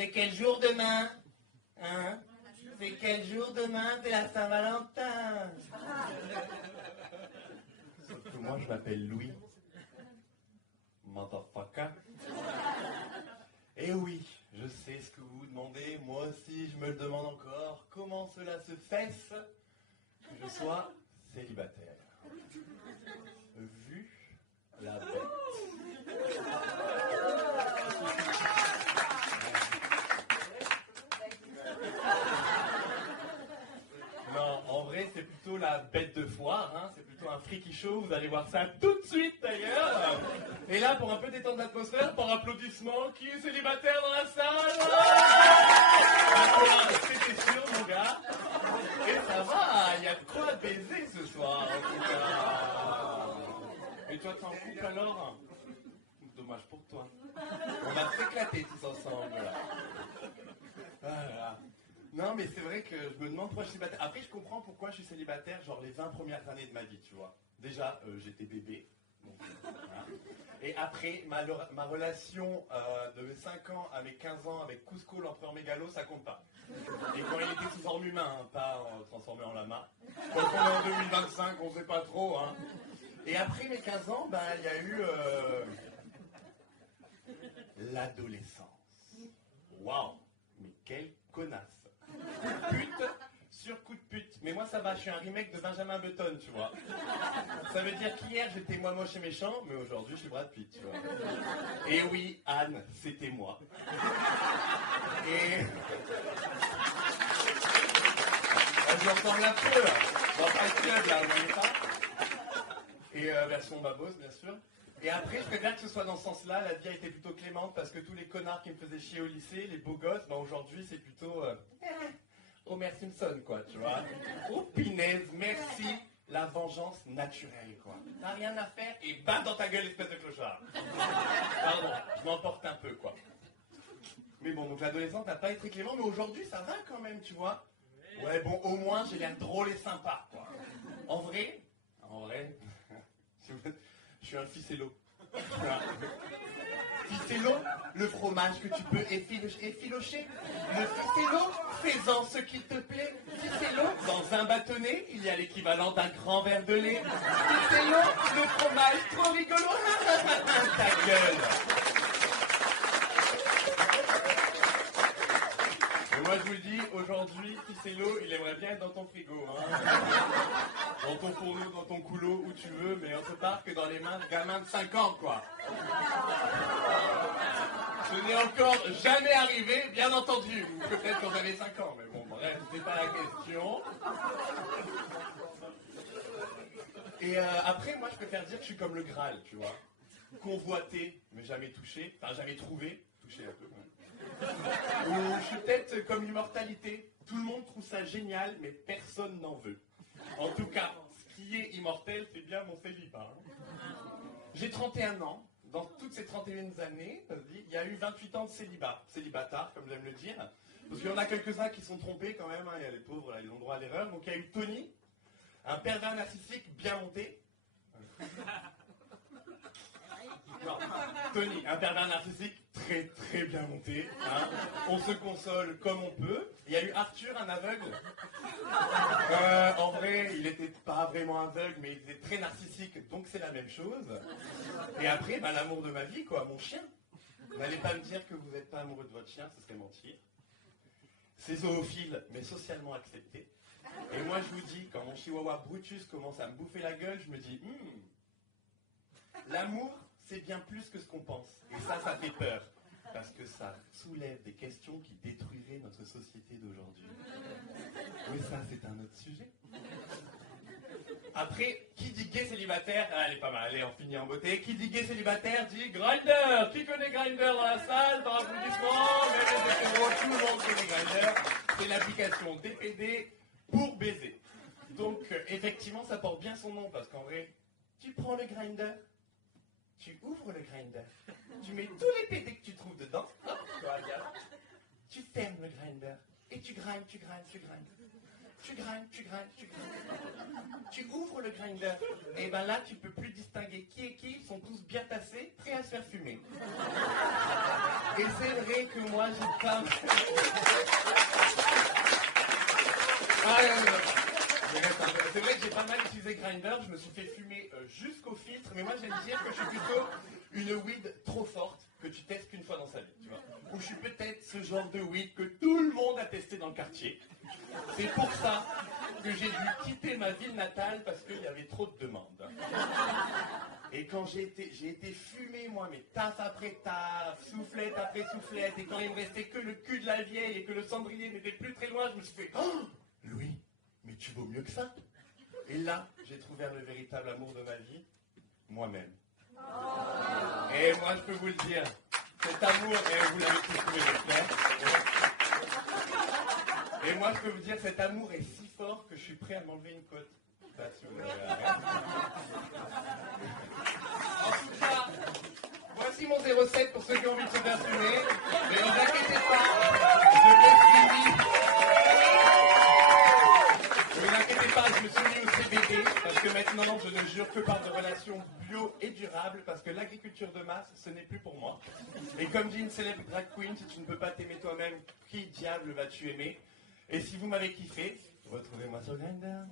est quel jour demain? Hein? C'est quel jour demain? C'est la Saint-Valentin. Sauf que moi, je m'appelle Louis. Motherfucker. Et oui, je sais ce que vous vous demandez. Moi aussi, je me le demande encore. Comment cela se fait que je sois célibataire? Vu la bête. Non, en vrai, c'est plutôt la bête de foire, hein. C'est plutôt un freaky show, vous allez voir ça tout de suite d'ailleurs. Et là, pour un peu détendre l'atmosphère, par applaudissement, qui est célibataire dans la salle? C'était sûr, mon gars. Et ça va, il y a de quoi baiser ce soir, en tout cas. Et toi, t'es en couple alors? Dommage pour toi. On va s'éclater tous ensemble. Voilà. Non, mais c'est vrai que je me demande pourquoi je suis célibataire. Après, je comprends pourquoi je suis célibataire, genre les 20 premières années de ma vie, tu vois. Déjà, j'étais bébé. Donc, voilà. Et après, ma relation de 5 ans à mes 15 ans avec Cusco, l'empereur mégalo, ça compte pas. Et quand il était sous forme humain, hein, pas transformé en lama. Quand on est en 2025, on sait pas trop. Hein. Et après mes 15 ans, ben, il y a eu l'adolescence. Waouh, mais quelle connasse. Coup de pute sur coup de pute. Mais moi ça va, je suis un remake de Benjamin Button, tu vois. Ça veut dire qu'hier j'étais moi moche et méchant, mais aujourd'hui je suis Brad Pitt, tu vois. Et oui, Anne, c'était moi. Et... je ressemble un peu, là. Dans Fight Club, là, vous voyez pas? Et version babose, bien sûr. Et après, je préfère que ce soit dans ce sens-là, la vie a été plutôt clémente, parce que tous les connards qui me faisaient chier au lycée, les beaux gosses, ben aujourd'hui c'est plutôt Homer Simpson, quoi, tu vois. Oh pinaise, merci, la vengeance naturelle, quoi. T'as rien à faire et bam dans ta gueule, espèce de clochard. Pardon, je m'emporte un peu, quoi. Mais bon, donc l'adolescente n'a pas été très clément, mais aujourd'hui ça va quand même, tu vois. Ouais, bon, au moins j'ai l'air drôle et sympa, quoi. En vrai, je suis un ficello. Ficello, le fromage que tu peux effilocher. Le ficello, fais-en ce qui te plaît. Ficello, dans un bâtonnet, il y a l'équivalent d'un grand verre de lait. Ficello, le fromage trop rigolo. Ta gueule. Et moi je vous le dis, aujourd'hui, Ficello, il aimerait bien être dans ton frigo. Hein. Dans ton fourneau, dans ton couleau, où tu veux, mais on se part que dans les mains de gamins de 5 ans, quoi. Ce n'est encore jamais arrivé, bien entendu. Ou peut-être quand j'avais 5 ans, mais bon, bref, c'est pas la question. Et après, moi, je préfère dire que je suis comme le Graal, tu vois. Convoité, mais jamais touché. Enfin, jamais trouvé. Touché un peu, ouais. Ou je suis peut-être comme l'immortalité. Tout le monde trouve ça génial, mais personne n'en veut. En tout cas, ce qui est immortel, c'est bien mon célibat. J'ai 31 ans. Dans toutes ces 31 années, il y a eu 28 ans de célibat. Célibataire, comme j'aime le dire. Parce qu'il y en a quelques-uns qui sont trompés quand même. Hein. Il y a les pauvres, là, ils ont droit à l'erreur. Donc il y a eu Tony, un pervers narcissique bien monté. Non, Tony, un pervers narcissique très très bien monté. Hein. On se console comme on peut. Il y a eu Arthur, un aveugle. En vrai, il n'était pas vraiment aveugle, mais il était très narcissique, donc c'est la même chose. Et après, bah, l'amour de ma vie, quoi, mon chien. N'allez pas me dire que vous n'êtes pas amoureux de votre chien, ce serait mentir. C'est zoophile, mais socialement accepté. Et moi, je vous dis, quand mon chihuahua Brutus commence à me bouffer la gueule, je me dis, l'amour, c'est bien plus que ce qu'on pense. Et ça fait peur. Parce que ça soulève des questions qui détruiraient notre société d'aujourd'hui. Mais ça, c'est un autre sujet. Après, qui dit gay célibataire? Ah, elle est pas mal, allez, on finit en beauté. Qui dit gay célibataire dit Grindr. Qui connaît Grindr dans la salle? Par applaudissement, mais tout le monde connaît Grindr. C'est l'application DPD pour baiser. Donc, effectivement, ça porte bien son nom, parce qu'en vrai, tu prends le Grindr, tu ouvres le Grindr, tu mets tous les PD que tu trouves dedans, hop, tu fermes le Grindr, et tu grindes. tu grindes, tu grindes, tu grindes. Tu ouvres le grinder, et ben là, tu peux plus distinguer qui est qui, ils sont tous bien tassés, prêts à se faire fumer. Et c'est vrai que moi, j'ai pas... C'est vrai que j'ai pas mal utilisé Grindr, je me suis fait fumer jusqu'au filtre, mais moi j'aime dire que je suis plutôt une weed trop forte que tu testes qu'une fois dans sa vie, tu vois. Ou je suis peut-être ce genre de weed que tout le monde a testé dans le quartier. C'est pour ça que j'ai dû quitter ma ville natale parce qu'il y avait trop de demandes. Et quand j'ai été fumé, moi, mais taf après taf, soufflette après soufflette, et quand il me restait que le cul de la vieille et que le cendrier n'était plus très loin, je me suis fait « Oh, Louis, mais tu vaux mieux que ça !» Et là, j'ai trouvé le véritable amour de ma vie, moi-même. Et moi, je peux vous le dire, cet amour, et vous l'avez tous trouvé, j'espère. Et moi, je peux vous dire, cet amour est si fort que je suis prêt à m'enlever une côte. Ça, si vous voulez. En tout cas, voici mon 07 pour ceux qui ont envie de se faire fumer. Mais ne vous inquiétez pas, je l'ai suivi. Ne vous inquiétez pas, je me suis mis au CBD, parce que maintenant, je ne jure que par de relations bio et durables, parce que l'agriculture de masse, ce n'est plus pour moi. Et comme dit une célèbre drag queen, si tu ne peux pas t'aimer toi-même, qui diable vas-tu aimer? Et si vous m'avez kiffé, retrouvez-moi sur Grindr.